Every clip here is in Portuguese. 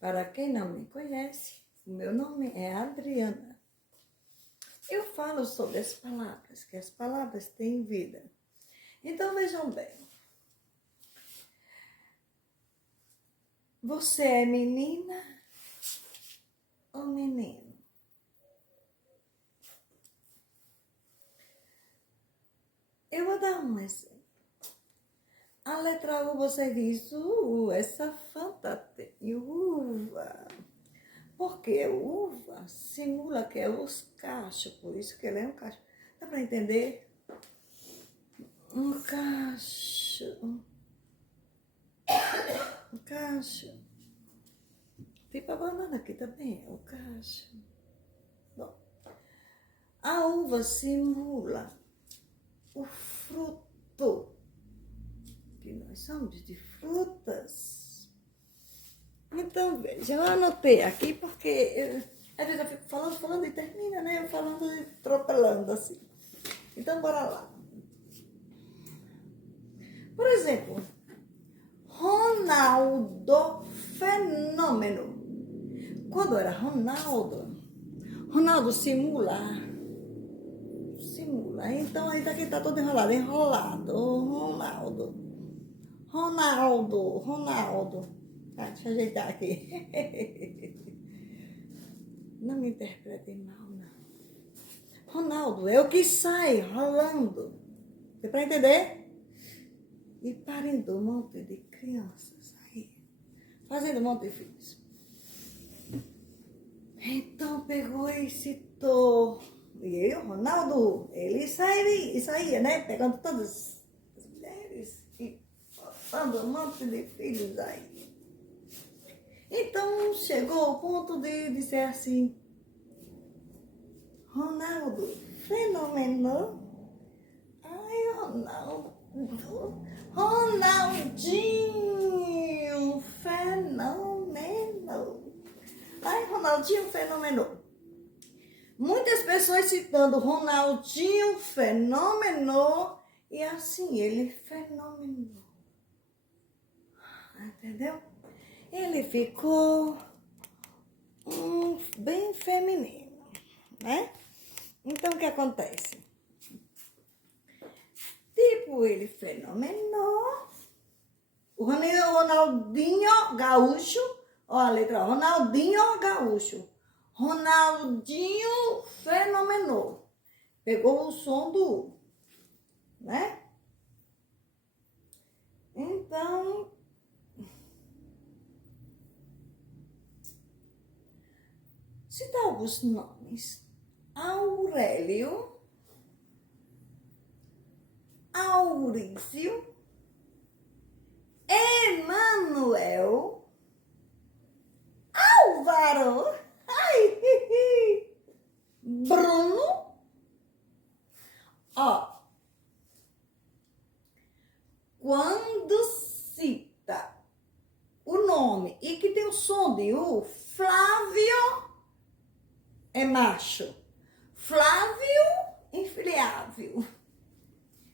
Para quem não me conhece, o meu nome é Adriana. Eu falo sobre as palavras, que as palavras têm vida. Então vejam bem. Você é menina ou menino? Eu vou dar um exemplo. A letra U você diz, essa fanta tem uva. Porque uva simula que é os cachos, por isso que ele é um cacho. Dá para entender? Um cacho. Um cacho. Tipo a banana aqui também, é um cacho. Bom, a uva simula o fruto. Que nós somos de frutas. Então, veja, eu anotei aqui porque às vezes eu fico falando e termina, né? Eu falando e atropelando assim. Então, bora lá. Por exemplo, Ronaldo Fenômeno. Quando era Ronaldo simula. Então, aí daqui tá todo enrolado. Ronaldo. Ah, deixa eu ajeitar aqui. Não me interpretem mal, não. Ronaldo é o que sai rolando. Deu pra entender? E parindo um monte de crianças aí. Fazendo um monte de filhos. Então pegou e citou. E ele, o Ronaldo, ele saía, né? Pegando todas as mulheres e passando um monte de filhos aí. Então chegou ao ponto de dizer assim: Ronaldo, fenômeno. Ai, Ronaldinho, fenômeno. Ai, Ronaldinho, fenômeno. Muitas pessoas citando Ronaldinho, fenômeno, e assim ele fenomenou. Entendeu? Ele ficou bem feminino, né? Então, o que acontece? Tipo, ele fenomenou. O Ronaldinho Gaúcho, ó a letra, Ronaldinho Gaúcho. Ronaldinho fenomenou. Pegou o som do U, né? Então, citar alguns nomes. Aurélio, Aurício, Emanuel, Álvaro, Bruno. Ó, quando cita o nome e que tem o som de U, Flávio é macho. Flávio, infiliável.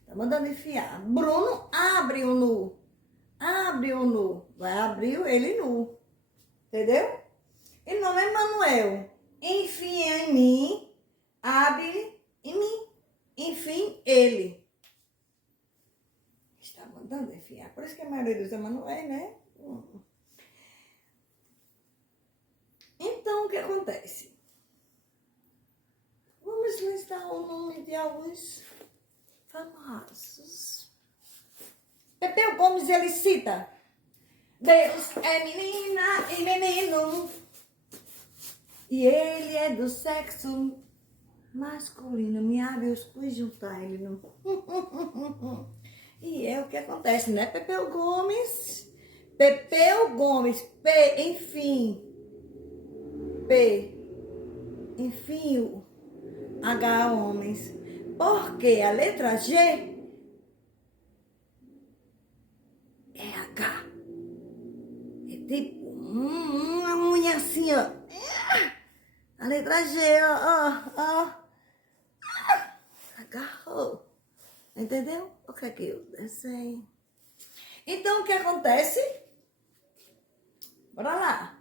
Tá mandando enfiar. Bruno, abre o nu. Vai abrir ele nu. Entendeu? E nome é Manuel. Enfia em mim, abre em mim. Enfim, ele. Está mandando enfiar. Por isso que a maioria dos Emanuel, né? Então, o que acontece? Vamos listar o nome de alguns famosos. Pepeu Gomes, ele cita: Deus é menina e menino, e ele é do sexo masculino. Me abre os pus juntar ele não. E é o que acontece, né? Pepeu Gomes, P, enfim, o H, homens. Porque a letra G é H. É tipo uma unha assim, ó. A letra G, ó. Agarrou. Entendeu? O que é que eu desenho? Então, o que acontece? Bora lá.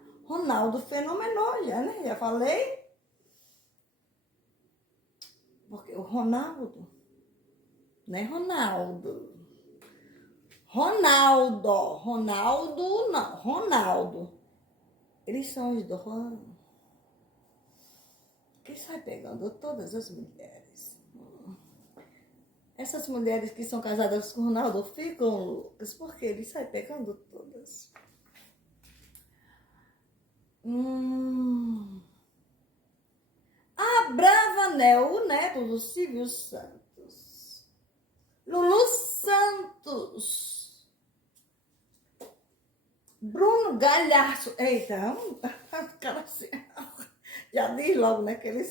Ronaldo Fenomenal, né? Já falei. Porque o Ronaldo, não é Ronaldo. Ronaldo não, Ronaldo. Eles são os do que sai pegando todas as mulheres. Essas mulheres que são casadas com o Ronaldo ficam loucas porque ele sai pegando todas. Abravanel, o neto do Silvio Santos. Lulu Santos. Bruno Galhaço. Eita, cara assim, já diz logo, né, que ele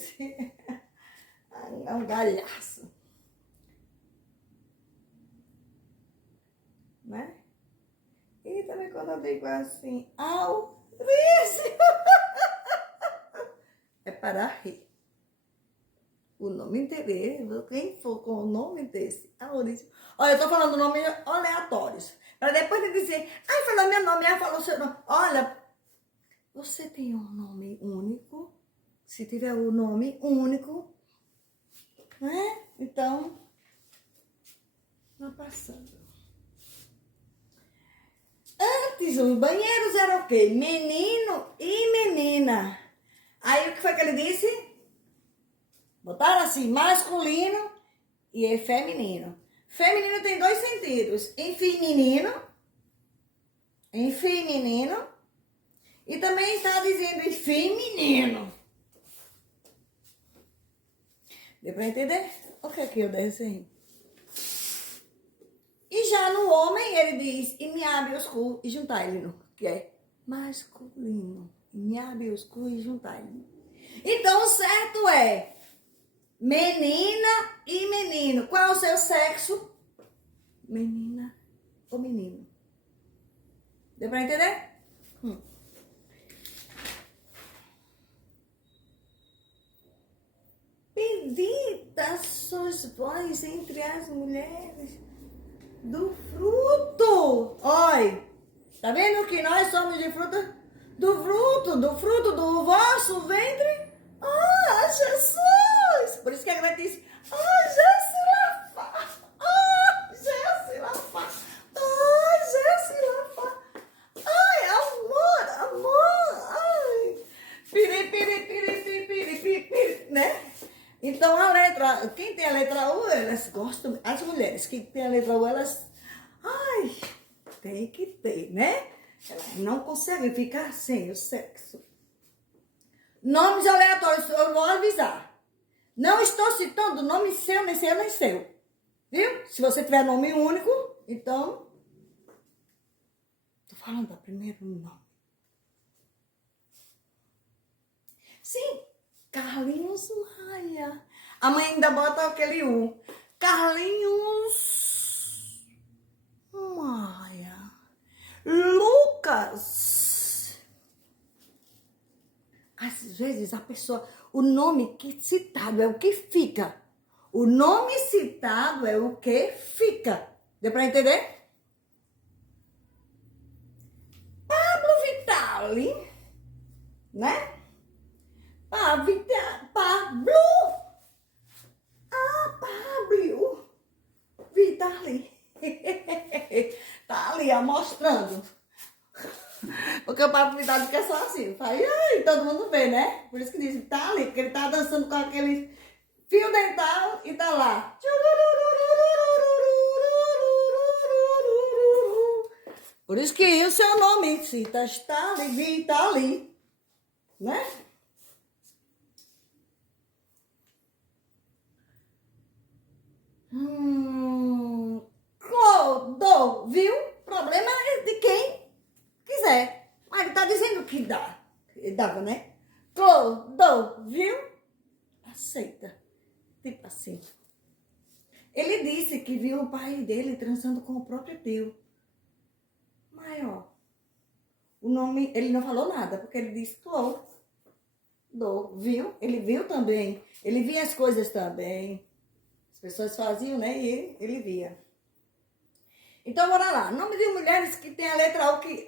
é um galhaço. Né? E também quando eu digo assim, Maurício, é para rir. O nome dele, quem for com o nome desse, Maurício. Olha, eu tô falando nomes aleatórios. Para depois de dizer, ai, falou meu nome, ai, falou seu nome. Olha, você tem um nome único. Se tiver o nome único, né? Então, tá passando. Antes, os banheiros eram o quê? Menino e menina. Aí, o que foi que ele disse? Botaram assim, masculino e feminino. Feminino tem dois sentidos. Em feminino. E também está dizendo em feminino. Deu pra entender? O que é que eu desenho? E já no homem, ele diz, e me abre os cu e juntar ele, que é masculino. E me abre os cu e juntar ele. Então, o certo é menina e menino. Qual é o seu sexo? Menina ou menino. Deu pra entender? Bendita sois vós entre as mulheres do fruto. Olha, tá vendo que nós somos de fruta? Do fruto do vosso ventre. Ah, Jesus! Por isso que a Greta disse, Jessirafá! Jessirafá! Jessirafá! Ai, amor! Ai! Piri, né? Então, a letra, quem tem a letra U, elas gostam, as mulheres que têm a letra U, elas, tem que ter, né? Elas não conseguem ficar sem o sexo. Nomes aleatórios, eu vou avisar. Não estou citando nome seu, nem seu, nem seu. Viu? Se você tiver nome único, então, tô falando do primeiro nome. Sim, Carlinhos Maia. A mãe ainda bota aquele U. Carlinhos Maia. Lucas. Às vezes a pessoa, o nome que citado é o que fica. O nome citado é o que fica. Deu pra entender? Pablo Vitali, né? Pablo. Pablo Vitali. Tá ali, ó, mostrando. Porque o Pablo Vitali fica só assim. Faz, todo mundo vê, né? Por isso que diz, tá ali, porque ele tá dançando com aquele fio dental e tá lá. Por isso que o seu nome cita, está ali, né? Viu? Problema é de quem quiser. Mas ele tá dizendo que dá. Ele dava, né? Viu? Aceita. Tipo assim. Ele disse que viu o pai dele transando com o próprio tio. Mas, ó, o nome, ele não falou nada, porque ele disse viu? Ele viu também. Ele via as coisas também. As pessoas faziam, né? E ele via. Então, bora lá. Nome de mulheres que tem a letra U que